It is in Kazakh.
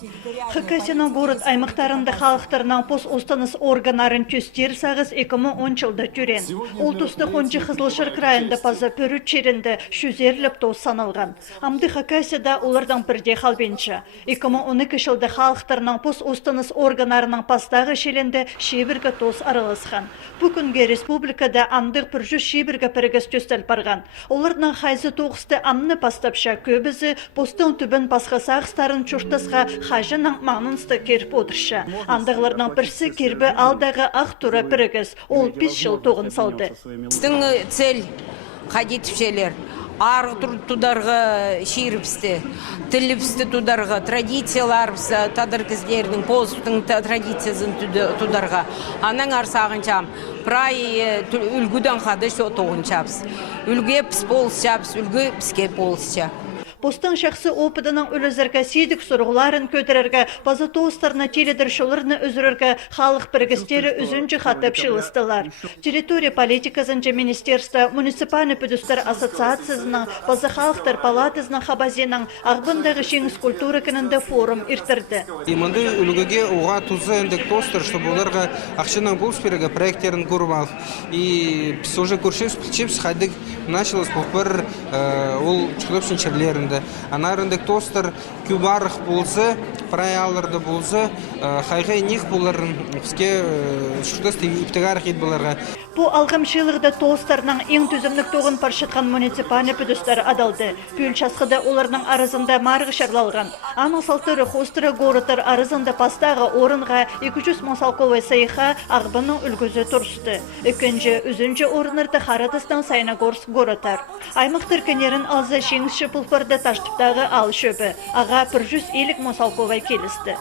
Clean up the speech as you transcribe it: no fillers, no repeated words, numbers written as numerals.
Хакасияның город аймақтарында халықтарының пос останыс органарын төстер сағыз 2010 жылда түрен. Ол тұсты қонжы Қызылшыр крайында паза пөрі черінде шүзерліп тоз саналған. Амды Хакасияда олардан бірде қалбенші. 2012 жылда халықтарының пос останыс органарының пастағы шелінде шебіргі тоз араласқан. Бүгінге республикада андық пүржі шебіргі пірігіз төстел барған. Олардың қайзы тоғысты амны пастапша көбізі постың түбін басқа сағыстарын чұртасға хажының маңынысты керіп отыршы. Андағыларының бірсі кербі алдағы ақ тұра бірігіз. Ол 5 жыл тоғын салды. Біздің цель қадетіпшелер. Арғы тұдарға шеріпсті, тіліпсті тұдарға, традицияларымсы тадыр кіздерінің постың традициясын тұдарға. Аның арсағыншам, прай үлгіден қады шо тоғыншапс. Үлге піс болсшапс, үлге піске болсша. Постың шақсы опыдының өлізіргі сейдік сұрғыларын көтерерге, базы тоғыстарына теледіршілеріні үзірерге халық біргістері үзінжі қатып шылыстылар. Территория политикасынчы министерство муниципальный пөдістер ассоциациясының базы халықтар палатасының хабазенің ағбындағы шеңіз культура кінінде форум иртірді. Иманды үлгіге оға тұзы әндік тостыр, что бұларға ақшының бұл спереге проекттерін көріп алып. И біз уже көршеп, сплечеп, сқадық, началось бұпыр ол чықылып шыншерлерін. Анарындық тостар күбарық болсы, праяларды болсы, қайғай нех боларын бізге шұрдасты иптіғарық ет боларға. Бұл алғымшылығда тостарының ең түзімлік тоғын паршытқан муниципальный пөдістер адалды. Пүл часқыда оларының арызында марғы шарлалған. Аның салтыры хостыры горытыр арызында пастағы орынға 200 масалковай сайыға ағбының үлгізі тұрсты. Үкінжі, үзінжі орынырды Харадыстан Сайнагорск горытар. Аймақтыр кенерін алза шеңізші пұлпырды таштыптағы ал шөбі. Аға 150 масалковай келісті.